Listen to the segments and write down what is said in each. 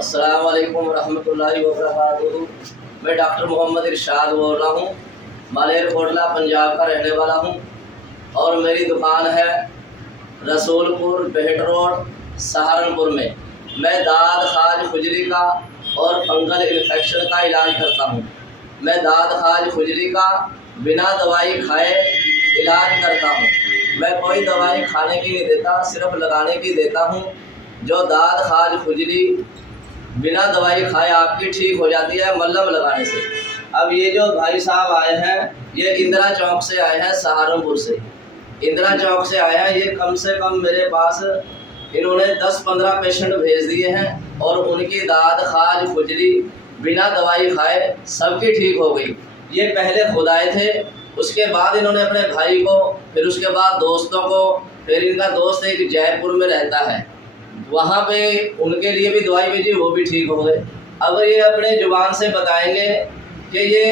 अस्सलाम वालेकुम रहमतुल्लाहि व बरकातुहू। मैं डॉक्टर मोहम्मद इरशाद बोल रहा हूँ, मालेरकोटला पंजाब का रहने वाला हूँ और मेरी दुकान है रसूलपुर बेहट रोड सहारनपुर में। मैं दाद खाज खुजली का और फंगल इन्फेक्शन का इलाज करता हूँ। मैं दाद खाज खुजली का बिना दवाई खाए इलाज करता हूँ। मैं कोई दवाई खाने की नहीं देता, सिर्फ लगाने की देता हूँ। जो दाद खाज खुजली बिना दवाई खाए आपकी ठीक हो जाती है मल्लम लगाने से। अब ये जो भाई साहब आए हैं, ये इंदिरा चौक से आए हैं, सहारनपुर से इंदिरा चौक से आए हैं। ये कम से कम मेरे पास इन्होंने 10-15 पेशेंट भेज दिए हैं और उनकी दाद खाज खुजली बिना दवाई खाए सबकी ठीक हो गई। ये पहले खुद आए थे, उसके बाद इन्होंने अपने भाई को, फिर उसके बाद दोस्तों को, फिर इनका दोस्त एक जयपुर में रहता है, वहाँ पे उनके लिए भी दवाई भेजी, वो भी ठीक हो गए। अब ये अपने ज़ुबान से बताएंगे कि ये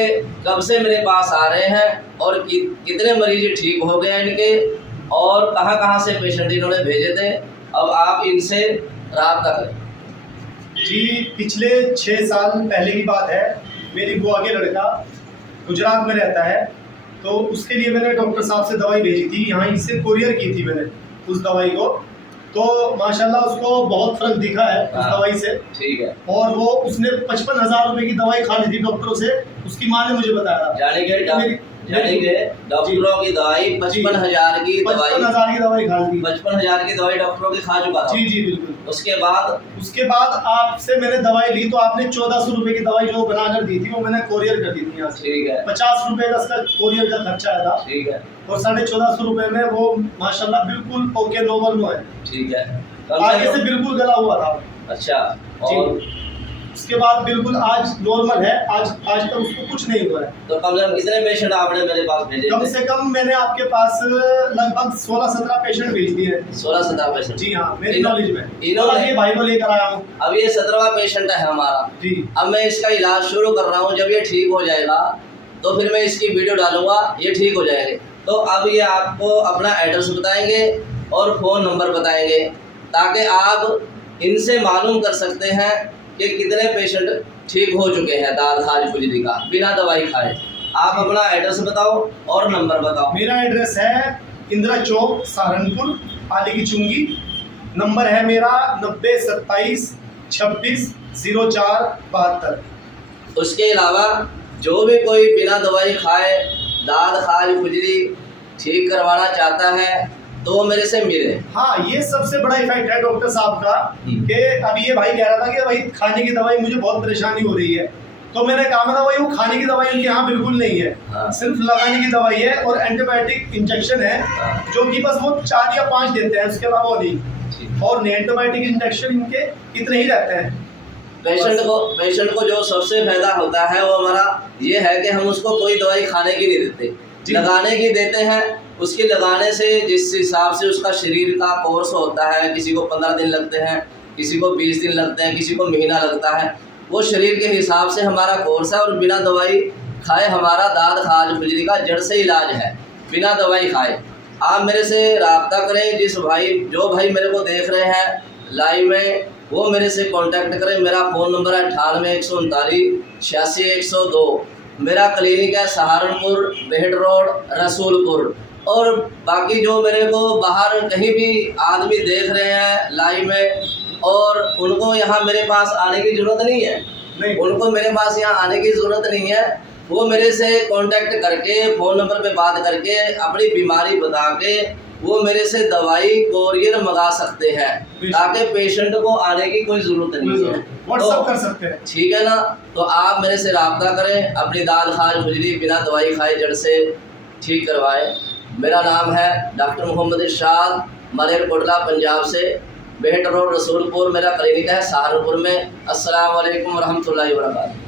कब से मेरे पास आ रहे हैं और कितने मरीज ठीक हो गए हैं इनके, और कहाँ कहाँ से पेशेंट इन्होंने भेजे थे। अब आप इनसे रब्ता करें। जी, पिछले 6 साल पहले की बात है। मेरी बुआ के लड़का गुजरात में रहता है, तो उसके लिए मैंने डॉक्टर साहब से दवाई भेजी थी। यहाँ इससे कोरियर की थी मैंने उस दवाई को, तो माशाल्लाह उसको बहुत फर्क दिखा है उस दवाई से। ठीक है। और वो उसने 55,000 रुपए की दवाई खा ली थी डॉक्टरों से, उसकी माँ ने मुझे बताया। डॉक्टरों की दवाई 55,000 की दवाई 55,000 की दवाई खा ली थी। 55,000 की दवाई डॉक्टरों की खा चुका था। जी जी बिल्कुल। उसके बाद आपसे मैंने दवाई ली, तो आपने 1400 रुपए की दवाई जो बनाकर दी थी वो मैंने कोरियर कर दी थी यहाँ से। ठीक है। 50 रुपए का उसका कोरियर का खर्चा आया था। ठीक है। और 1450 रुपए में वो माशाल्लाह बिल्कुल ओके नॉर्मल में है। ठीक है। आगे से बिल्कुल गला हुआ था। अच्छा। और उसके बाद बिल्कुल आज नॉर्मल है। आज तक उसको कुछ नहीं हुआ है। तो कम से कम कितने पेशेंट आपने मेरे पास भेजे? कम से कम मैंने आपके पास लगभग 16-17 पेशेंट भेज दिए। 16-17 पेशेंट? जी हाँ, मेरी नॉलेज में। ये भाई को लेकर आया हूँ। अब ये 17वां पेशेंट है हमारा जी। अब मैं इसका इलाज शुरू कर रहा हूँ। जब ये ठीक हो जाएगा तो फिर मैं इसकी वीडियो डालूंगा, ये ठीक हो जाएंगे। तो अब ये आपको अपना एड्रेस बताएंगे और फ़ोन नंबर बताएंगे, ताकि आप इनसे मालूम कर सकते हैं कि कितने पेशेंट ठीक हो चुके हैं दाद खाज खुजली का बिना दवाई खाए। आप अपना एड्रेस बताओ और नंबर बताओ। मेरा एड्रेस है इंदिरा चौक सहारनपुर, आली की चुंगी। नंबर है मेरा 90 27 26 04 72। उसके अलावा जो भी कोई बिना दवाई खाए दाद खाज खुजली ठीक करवाना चाहता है तो वो मेरे से मिले। हाँ, ये सबसे बड़ा इफेक्ट है डॉक्टर साहब का कि अभी ये भाई कह रहा था कि भाई खाने की दवाई मुझे बहुत परेशानी हो रही है, तो मैंने कहा था भाई वो खाने की दवाई उनके यहाँ बिल्कुल नहीं है। हाँ। सिर्फ लगाने की दवाई है और एंटीबायोटिक इंजेक्शन है। हाँ। जो कि बस वो 4 या 5 देते हैं, उसके अलावा वो नहीं। और एंटीबायोटिक इंजेक्शन इनके इतने ही रहते हैं। पेशेंट को जो सबसे फायदा होता है वो हमारा ये है कि हम उसको कोई दवाई खाने की नहीं देते, लगाने की देते हैं। उसके लगाने से जिस हिसाब से उसका शरीर का कोर्स होता है, किसी को 15 दिन लगते हैं, किसी को 20 दिन लगते हैं, किसी को महीना लगता है, वो शरीर के हिसाब से हमारा कोर्स है। और बिना दवाई खाए हमारा दाद खाज खुजली का जड़ से इलाज है, बिना दवाई खाए। आप मेरे से रब्ता करें। जो भाई मेरे को देख रहे हैं लाइव में, वो मेरे से कांटेक्ट करें। मेरा फ़ोन नंबर है 98 139 86 102। मेरा क्लिनिक है सहारनपुर बेहट रोड रसूलपुर। और बाकी जो मेरे को बाहर कहीं भी आदमी देख रहे हैं लाइव में और उनको यहाँ मेरे पास आने की ज़रूरत नहीं है, उनको मेरे पास यहाँ आने की ज़रूरत नहीं है। वो मेरे से कांटेक्ट करके फ़ोन नंबर पे बात करके अपनी बीमारी बता के वो मेरे से दवाई कोरियर मंगा सकते हैं, ताकि पेशेंट को आने की कोई ज़रूरत नहीं है। व्हाट्सएप कर सकते हैं। ठीक है ना? तो आप मेरे से रब्ता करें, अपनी दाद खाज खुजली बिना दवाई खाए जड़ से ठीक करवाएं। मेरा नाम है डॉक्टर मोहम्मद इरशाद, मालेरकोटला पंजाब से, बेहट रोड रसूलपुर मेरा क्लिनिक है सहारनपुर में। अस्सलाम वालेकुम रहमतुल्लाहि व बरकातुहू।